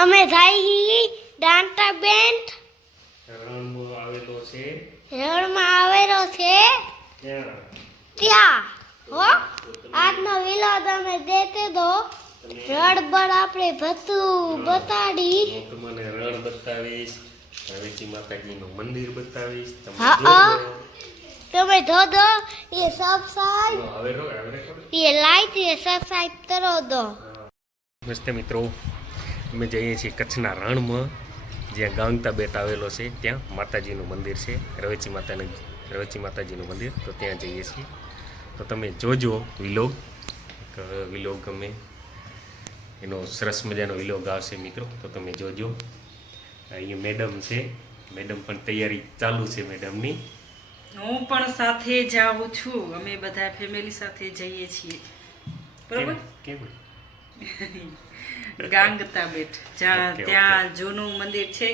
અમે જાય દાંતા બેન્ટ રણમાં આવેલો છે. રણમાં આવેલો છે ત્યાં ત્યાં હો આજનો વિલો તમે દેતે દો રડ બળ આપણે બધું બતાડી હું તમને રણ બતાવીશ, રવેચી માતાજીનું મંદિર બતાવીશ. તમે હા, જોજો. તમે ધોધો એ સબસ્ક્રાઇબ હવે રો હવે એ લાઈક એ સબસ્ક્રાઇબ કરો દો. નમસ્તે મિત્રો, અમે જઈએ છીએ કચ્છના રણમાં, જ્યાં ગાંગતા બેટ આવેલો છે. ત્યાં માતાજીનું મંદિર છે, રવેચી માતાજીનું મંદિર. તો ત્યાં જઈએ છીએ. તો તમે જોજો વિલોગ અમે એનો સરસ મજાનો વિલોગ આવશે મિત્રો. તો તમે જોજો. અહીંયા મેડમ છે, મેડમ પણ તૈયારી ચાલુ છે મેડમની. હું પણ સાથે જાઉં છું. અમે બધા ફેમિલી સાથે જઈએ છીએ. બરોબર? કેમ ગાંગતા બેટ ત્યાં જૂનું મંદિર છે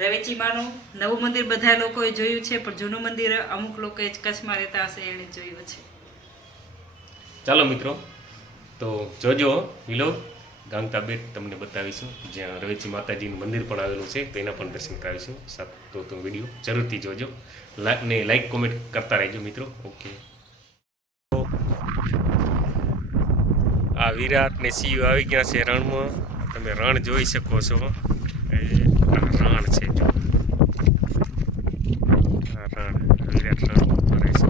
રવેચીમાનું. નવું મંદિર બધા લોકોએ જોયું છે, પણ જૂનું મંદિર અમુક લોકો કચ્છમાં રહેતા હશે એને જોયું છે. ચાલો મિત્રો, તો જોજો વિલોગ. ગાંગતા બેટ તમને બતાવીશું, જ્યાં રવેચી માતાજીનું મંદિર પણ આવેલું છે. તો એના પણ દર્શન કરાવીશું. તો વિડીયો જરૂરથી જોજો ને લાઈક કોમેન્ટ કરતા રહેજો મિત્રો. ઓકે, આ વિરાટ ને સીયુ આવી ગયા છે રણમાં. તમે રણ જોઈ શકો છો. રણ છે જો, આ રણ વિરાટ રણ ફરે છે.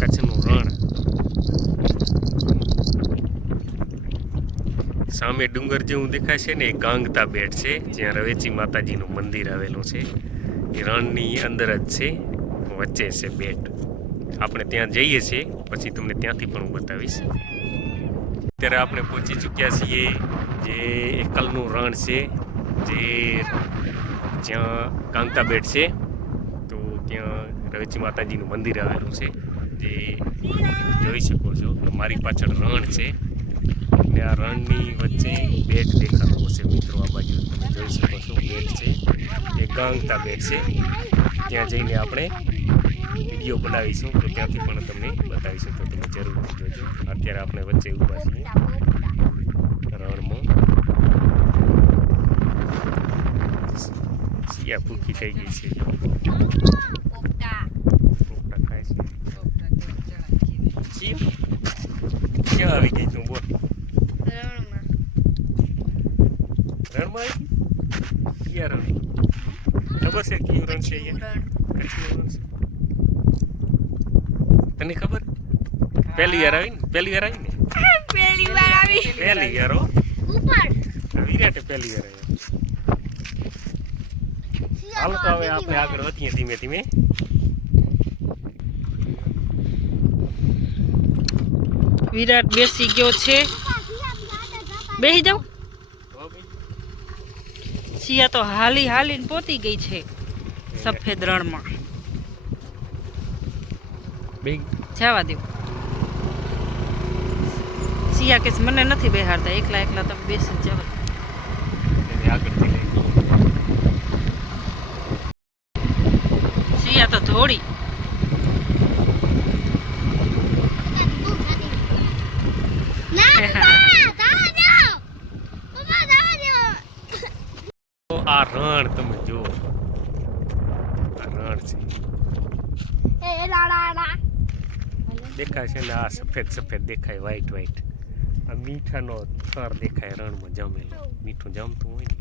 કચ્છનું રણ. સામે ડુંગર જેવું દેખાય છે ને, એ ગાંગતા બેટ છે, જ્યાં રવેચી માતાજીનું મંદિર આવેલું છે. એ રણની અંદર જ છે, વચ્ચે છે બેટ. આપણે ત્યાં જઈએ છીએ, પછી તમને ત્યાંથી પણ હું બતાવીશ. અત્યારે આપણે પહોંચી ચૂક્યા છીએ જે એકલનું રણ છે, જ્યાં ગાંગતા બેટ છે. તો ત્યાં રવેચી માતાજીનું મંદિર આવેલું છે, જે જોઈ શકો છો. મારી પાછળ રણ છે ને આ રણની વચ્ચે બેટ દેખાતો હશે મિત્રો. આ બાજુ તમે જોઈ શકો છો બેટ છે, એ ગાંગતા બેટ છે. ત્યાં જઈને આપણે વિડીયો બનાવીશું, તો ત્યાંથી પણ તમને બતાવીશું. તો તમે જરૂરથી જોજો. અત્યારે આપણે વચ્ચે ઊભા છીએ રણમાં. સિયા ભૂખી થઈ ગઈ છે. પોપટા ખાય છે. ક્યાં આવી ગઈ તું? બોલ. રણમાં આવી ગઈ? ક્યાં રણ? ખબર છે કયું રણ છે? તને ખબર? પહેલી વાર આવી ને? પહેલી વાર આવી ને? પહેલી વાર હો. વિરાટે પહેલી વાર આવી. હાલ તો હવે આપણે આગળ વધીએ ધીમે ધીમે. વિરાટ બેસી ગયો છે. બેસી જાવ. સિયા તો હાલીને પોતી ગઈ છે સફેદ રણમાં. જવા દો. સિયા કે મને નથી બેહારતા, એકલા તમે બેસી જવા. સિયા તો થોડી આ રણ તમે જુઓ. આ રણ છે દેખાય છે ને. આ સફેદ દેખાય, વ્હાઈટ. આ મીઠાનો થર દેખાય રણમાં જમેલો. મીઠું જમતું હોય ને.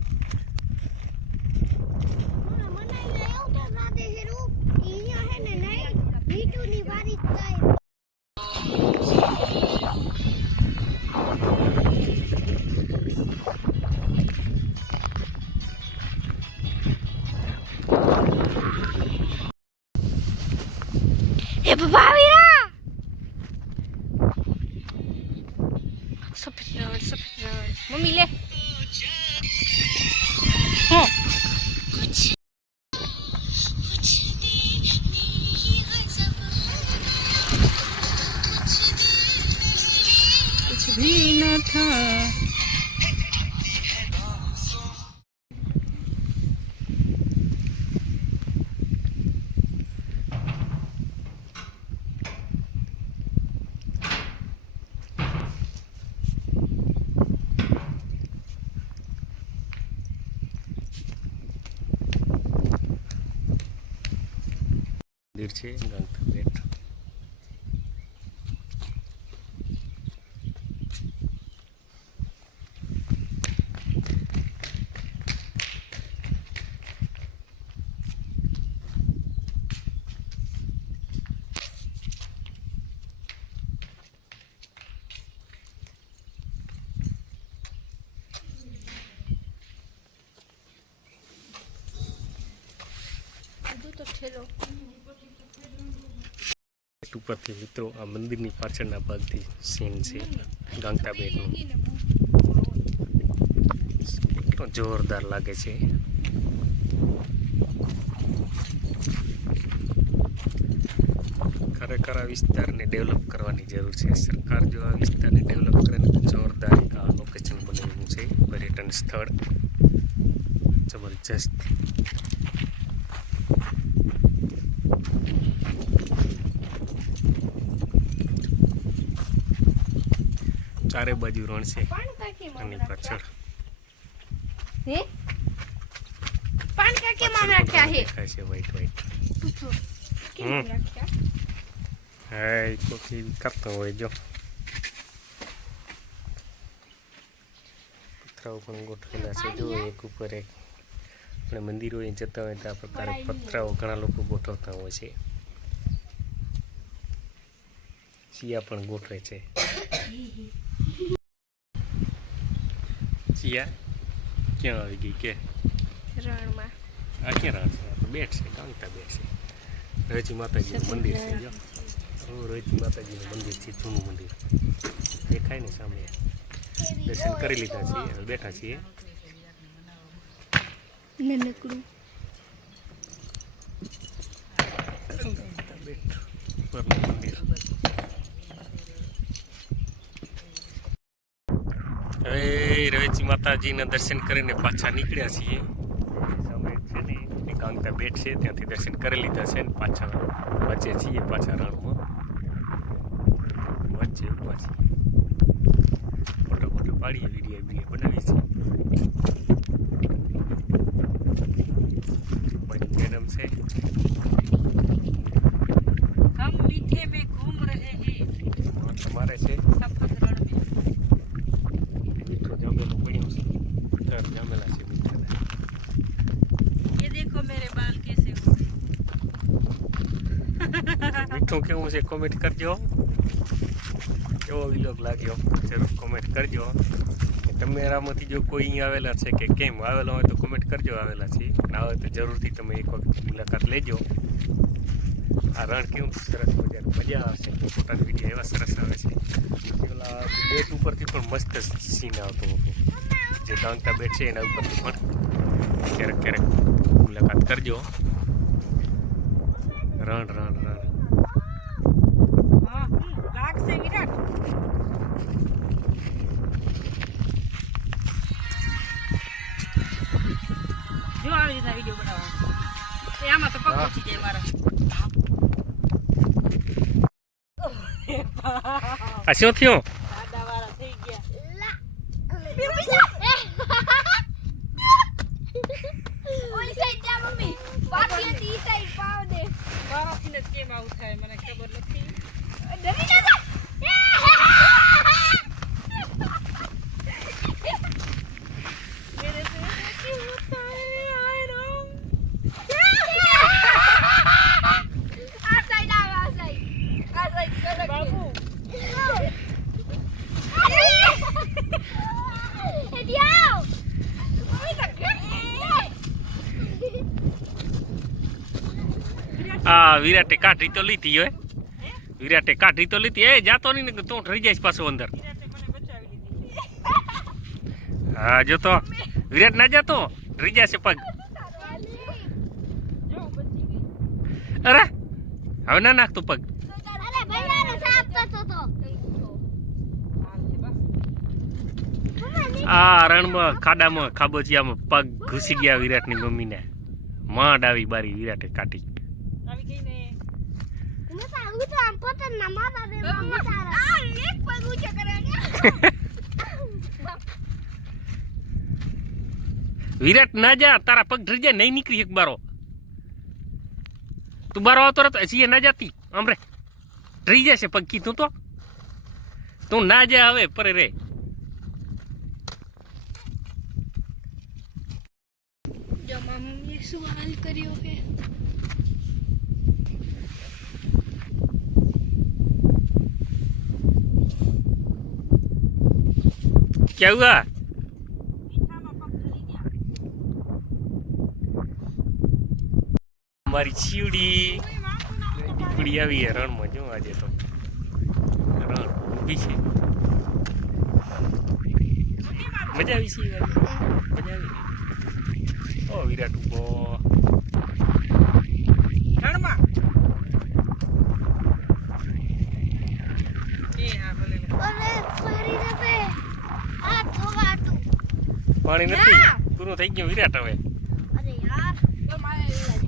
એ ભાવીરા સફેદ રણ મમ્મી લે. હું कुछ भी न था. છે ગાંગતા બેટ. ઉપરથી મિત્રો આ મંદિરની પાછળના ભાગથી સીન છે ગાંગતા બેટનું. કેટલો જોરદાર લાગે છે. ખરેખર આ વિસ્તારને ડેવલપ કરવાની જરૂર છે. સરકાર જો આ વિસ્તારને ડેવલપ કરે ને તો જોરદાર એક આ લોકેશન બનાવ્યું છે પર્યટન સ્થળ જબરજસ્ત. ચારે બાજુ રણ છે અને પાછળ દેખાય છે વ્હાઈટ વ્હાઈટ. હા કોકી કરતો હોય જો પથરાઓ પણ ગોઠવેલા છે. જો એક ઉપર એક આપણે મંદિરોએ જતા હોય તો આ પ્રકારે પથરાઓ ઘણા લોકો ગોઠવતા હોય છે. ચિયા પણ ગોઠવે છે. ચિયા ક્યાં આવી ગઈ કે રણમાં? આ ક્યાં રણ છે? બેટ છે, ગાંગતા બેટ છે. રવેચી માતાજીનું મંદિર છે. જો રવેચી માતાજીનું મંદિર છે, જૂનું મંદિર દેખાય ને સામે. દર્શન કરી લીધા છીએ, હવે બેઠા છીએ. નાનકડું ગાંગતા બેટ ઉપરનું મંદિર. હવે રવેચી માતાજીના દર્શન કરીને પાછા નીકળ્યા છીએ. સામે છે ને એ ગાંગતા બેટ છે, ત્યાંથી દર્શન કરી લીધા છે ને પાછા વચ્ચે છીએ, પાછા રણમાં વચ્ચે ઊભા છીએ. ફોટો પાડીએ, વિડીયો બનાવીએ છીએ. મેડમ છે. हम मीठे में घूम रहे हैं તમારે છે सफेद रण में. મીઠો જામેલું પડ્યું છે. ચાર જામેલા છે મીઠાના. ये देखो मेरे बाल कैसे हो गए. મીઠું કેવું છે કોમેન્ટ કરજો. કેવો વિલોગ લાગ્યો જરૂર કોમેન્ટ કરજો. તમારામાંથી જો કોઈ અહીં આવેલા છે કે કેમ આવેલા હોય તો કોમેન્ટ કરજો આવેલા છે. ના હોય તો જરૂરથી તમે એક વખત મુલાકાત લેજો. આ રણ કેવું સરસ મજા આવશે. ફોટાના વિડીયો એવા સરસ આવે છે. પેલા બેટ ઉપરથી પણ મસ્ત સીન આવતો હતો. જે ગાંગતા બેટ છે એના ઉપરથી પણ ક્યારેક ક્યારેક મુલાકાત કરજો. રણ રણ રણ हाँ लाग से विराट. जो આવી રીતના વિડીયો બનાવવાનો એ આમાં તો પગ પહોંચી જાય મારા. આ શું થયું? દાદા વાળા થઈ ગયા. ઓલી સાઈડ જા મમ્મી. બાકી હતી ઈ સાઈડ પાવ દે. મારાથી ને કેમ આવું થાય મને ખબર નથી. ડરી ના જા. मेरे से क्यों होता है आए राम. આ સાઈડ આવ, આ સાઈડ. આ સાઈડ કડક. बाबू એ દિયાવ. મમ્મી તો આ વિરાટે કાઢી તો લીધી હોય. વિરાટે કાઢી તો લીધી. એ જાતો નહીં ને તું રહી જઈશ પાછો અંદર. વિરાટે મને બચાવી લીધી. હા જો તો વિરાટ ના જતો રહી જશે પગ. જો બચી ગઈ. અરે હવે ના નાખતો પગ. અરે ભૈયાને સાફ કરતો તો. હાલ છે બસ. આ રણમાં ખાડામાં ખાબોચિયામાં પગ ઘૂસી ગયા વિરાટની મમ્મીને. માંડ આવી બારી વિરાટે કાઢી. આવી ગઈ ને. તમે સારું તો આમ પતન ના મારા દે મમ્મી તારા. આ એક પગ ઊંચો કરે ને. વિરાટ ના જા, તારા પગ ડરી જાય નહીં નીકળી એક બારો. તું બારો આવતો રહેતો હજી ના જાતી આમ રે રહી જશે પગ કીધું તો તું ના જા હવે પરે રે જો મમ્મીએ શું હાલ કર્યો છે क्या हुआ हमारी चीवड़ी पीपड़ी આવી હે રણમાં જો આજે તો રણ ઊભી છે મજા આવી છે મજા આવી ઓ વિરાટ ઉભો રણમાં એ હા ભલે અરે ફરી દે આ થોવાટું પાણી નથી પૂરું થઈ ગયું વિરાટ હવે અરે યાર તો મારે